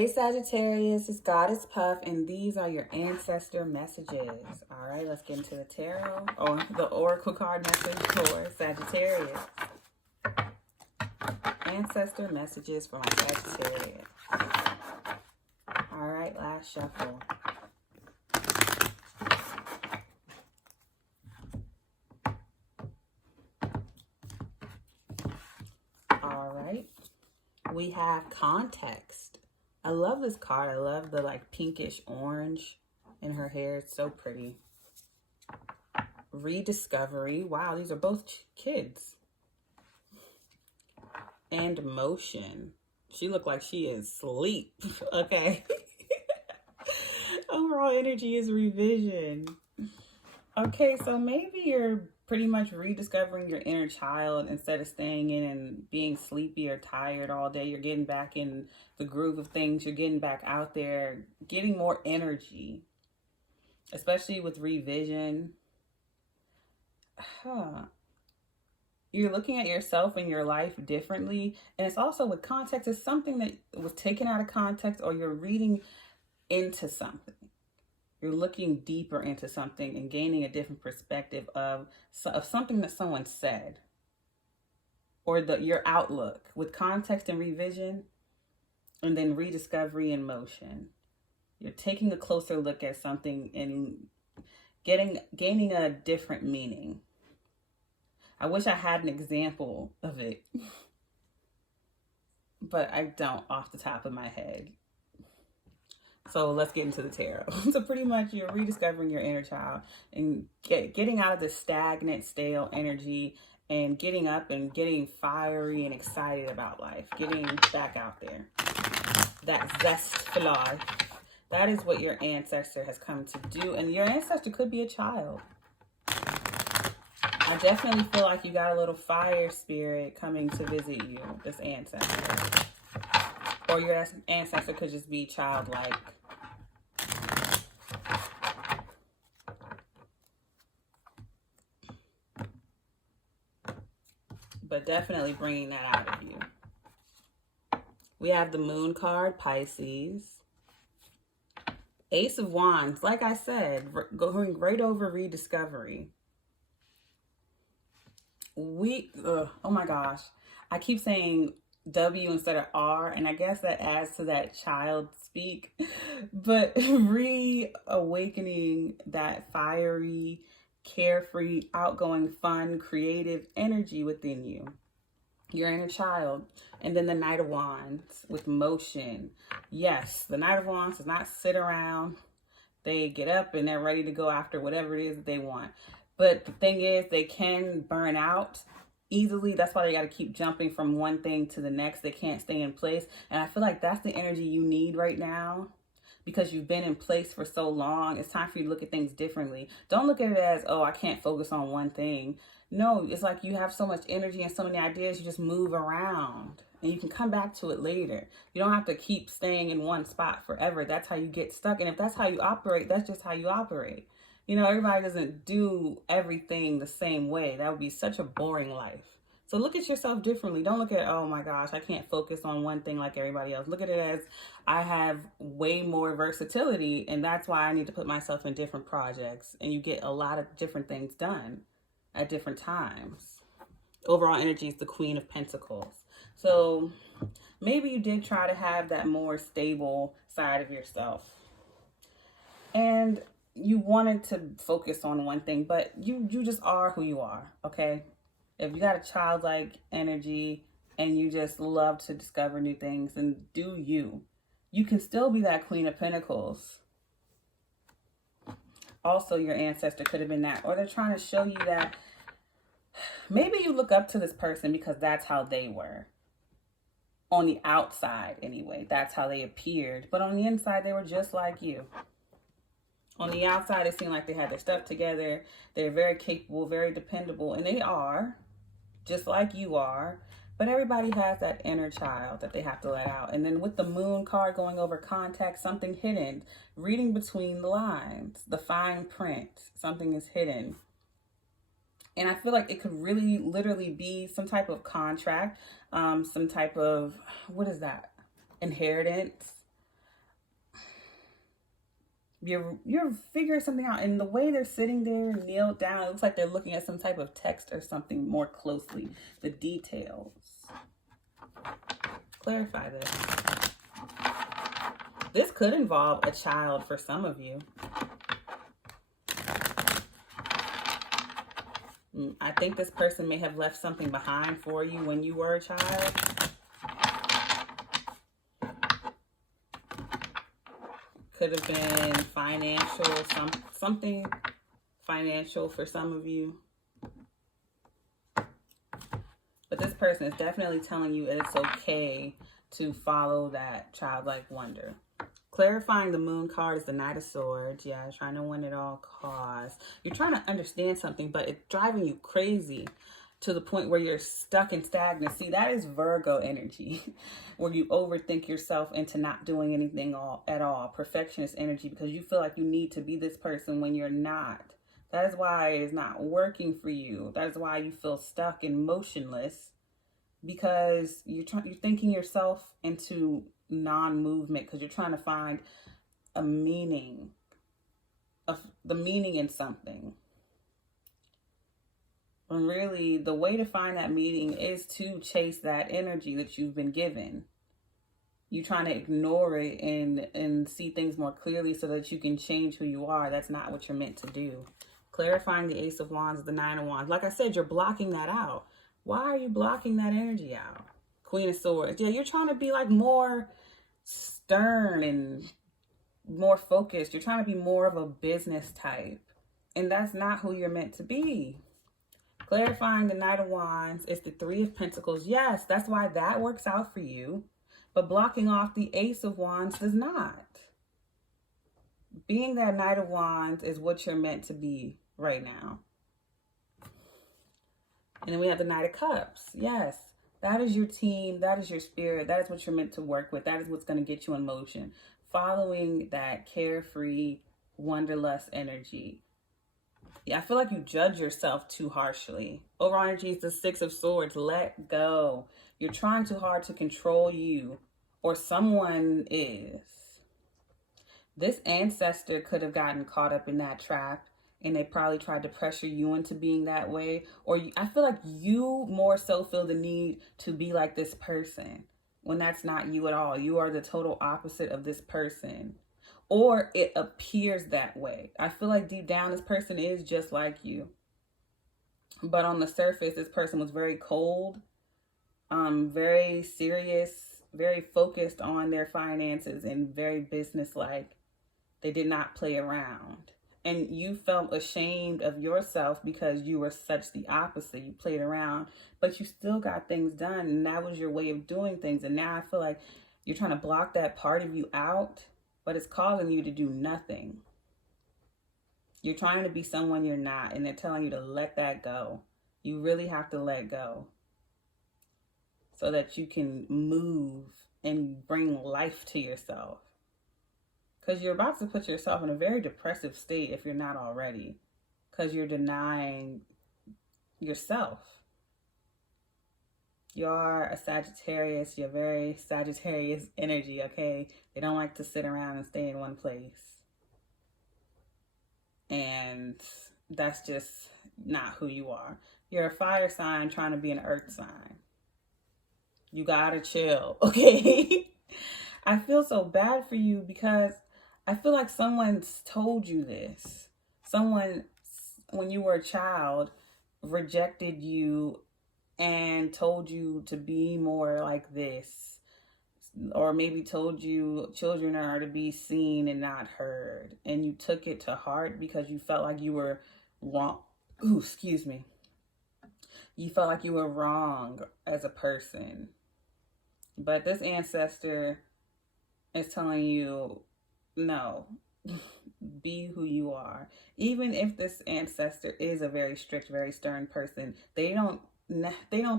Hey Sagittarius, it's Goddess Puff, and these are your ancestor messages. All right, let's get into the tarot, or the oracle card message for Sagittarius. Ancestor messages for my Sagittarius. All right, last shuffle. All right, we have context. I love this card. I love the like pinkish orange in her hair. It's so pretty. Rediscovery. Wow, these are both kids. And motion. She looked like she is asleep. Okay. Overall energy is revision. Okay, so maybe you're pretty much rediscovering your inner child instead of staying in and being sleepy or tired all day. You're getting back in the groove of things. You're getting back out there, getting more energy, especially with revision. You're looking at yourself and your life differently. And it's also with context. It's something that was taken out of context, or you're reading into something. You're looking deeper into something and gaining a different perspective of something that someone said, or your outlook with context and revision, and then rediscovery and motion. You're taking a closer look at something and gaining a different meaning. I wish I had an example of it, but I don't off the top of my head. So let's get into the tarot. So pretty much you're rediscovering your inner child and getting out of the stagnant, stale energy and getting up and getting fiery and excited about life. Getting back out there. That zest for life. That is what your ancestor has come to do. And your ancestor could be a child. I definitely feel like you got a little fire spirit coming to visit you, this ancestor. Or your ancestor could just be childlike. But definitely bringing that out of you. We have the Moon card, Pisces. Ace of Wands, like I said, going right over rediscovery. Oh my gosh. I keep saying W instead of R, and I guess that adds to that child speak. But reawakening that fiery, carefree, outgoing, fun, creative energy within you. Your inner child. And then the Knight of Wands with motion. Yes, the Knight of Wands does not sit around. They get up and they're ready to go after whatever it is that they want. But the thing is, they can burn out easily. That's why they got to keep jumping from one thing to the next. They can't stay in place. And I feel like that's the energy you need right now, because you've been in place for so long. It's time for you to look at things differently. Don't look at it as, oh, I can't focus on one thing. No, it's like you have so much energy and so many ideas, you just move around and you can come back to it later. You don't have to keep staying in one spot forever. That's how you get stuck. And if that's how you operate, that's just how you operate. You know, everybody doesn't do everything the same way. That would be such a boring life. So look at yourself differently. Don't look at, oh my gosh, I can't focus on one thing like everybody else. Look at it as, I have way more versatility, and that's why I need to put myself in different projects. And you get a lot of different things done at different times. Overall energy is the Queen of Pentacles. So maybe you did try to have that more stable side of yourself, and you wanted to focus on one thing, but you just are who you are, okay? If you got a childlike energy and you just love to discover new things and do you can still be that Queen of Pentacles. Also, your ancestor could have been that, or they're trying to show you that maybe you look up to this person because that's how they were. On the outside, anyway, that's how they appeared. But on the inside, they were just like you. On the outside, it seemed like they had their stuff together. They're very capable, very dependable, and they are, just like you are. But everybody has that inner child that they have to let out. And then with the Moon card going over context, something hidden, reading between the lines, the fine print, something is hidden. And I feel like it could really literally be some type of contract, some type of, what is that? Inheritance. You're figuring something out, and the way they're sitting there kneeled down, it looks like they're looking at some type of text or something more closely. The details. Clarify this. This could involve a child for some of you. I think this person may have left something behind for you when you were a child. Could have been financial, something financial for some of you. But this person is definitely telling you it's okay to follow that childlike wonder. Clarifying the moon card is the Knight of Swords. Yeah, trying to win at all costs. You're trying to understand something, but it's driving you crazy to the point where you're stuck in stagnancy. That is Virgo energy, where you overthink yourself into not doing anything at all. Perfectionist energy, because you feel like you need to be this person when you're not. That is why it's not working for you. That is why you feel stuck and motionless, because you're thinking yourself into non-movement, because you're trying to find a meaning of the meaning in something. And really, the way to find that meaning is to chase that energy that you've been given. You're trying to ignore it and see things more clearly so that you can change who you are. That's not what you're meant to do. Clarifying the Ace of Wands, the Nine of Wands. Like I said, you're blocking that out. Why are you blocking that energy out? Queen of Swords. Yeah, you're trying to be like more stern and more focused. You're trying to be more of a business type. And that's not who you're meant to be. Clarifying the Knight of Wands is the Three of Pentacles. Yes, that's why that works out for you. But blocking off the Ace of Wands does not. Being that Knight of Wands is what you're meant to be right now. And then we have the Knight of Cups. Yes, that is your team. That is your spirit. That is what you're meant to work with. That is what's going to get you in motion. Following that carefree, wanderlust energy. Yeah, I feel like you judge yourself too harshly. Overall energy is the Six of Swords. Let go. You're trying too hard to control you, or someone is. This ancestor could have gotten caught up in that trap, and they probably tried to pressure you into being that way. Or I feel like you more so feel the need to be like this person when that's not you at all. You are the total opposite of this person. Or it appears that way. I feel like deep down this person is just like you. But on the surface, this person was very cold, very serious, very focused on their finances, and very businesslike. They did not play around. And you felt ashamed of yourself because you were such the opposite. You played around, but you still got things done. And that was your way of doing things. And now I feel like you're trying to block that part of you out, but it's causing you to do nothing. You're trying to be someone you're not, and they're telling you to let that go. You really have to let go so that you can move and bring life to yourself. Because you're about to put yourself in a very depressive state if you're not already, because you're denying yourself. You are a Sagittarius. You're very Sagittarius energy, okay? They don't like to sit around and stay in one place. And that's just not who you are. You're a fire sign trying to be an earth sign. You gotta chill, okay? I feel so bad for you because I feel like someone's told you this. Someone, when you were a child, rejected you and told you to be more like this, or maybe told you children are to be seen and not heard, and you took it to heart because you felt like you were wrong. Ooh, excuse me. You felt like you were wrong as a person. But this ancestor is telling you, no, be who you are. Even if this ancestor is a very strict, very stern person, they don't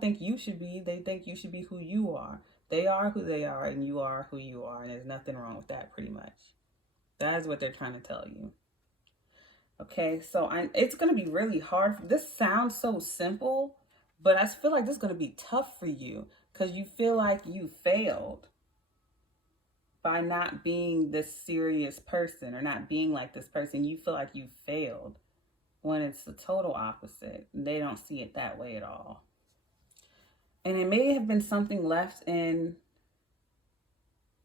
think you should be. They think you should be who you are. They are who they are, and you are who you are, and there's nothing wrong with that, pretty much. That is what they're trying to tell you. Okay, so it's going to be really hard. This sounds so simple, but I feel like this is going to be tough for you because you feel like you failed. by not being this serious person or not being like this person, you feel like you failed, when it's the total opposite. They don't see it that way at all. And it may have been something left in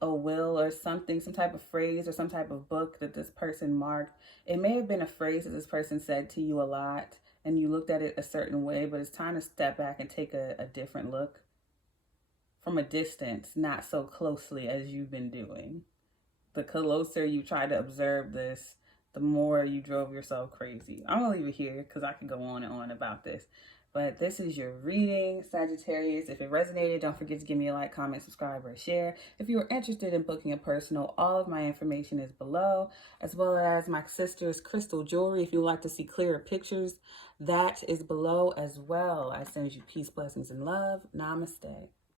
a will or something, some type of phrase or some type of book that this person marked. It may have been a phrase that this person said to you a lot and you looked at it a certain way, but it's time to step back and take a different look from a distance, not so closely as you've been doing. The closer you try to observe this, the more you drove yourself crazy. I'm going to leave it here because I could go on and on about this. But this is your reading, Sagittarius. If it resonated, don't forget to give me a like, comment, subscribe, or share. If you are interested in booking a personal, all of my information is below, as well as my sister's crystal jewelry. If you would like to see clearer pictures, that is below as well. I send you peace, blessings, and love. Namaste.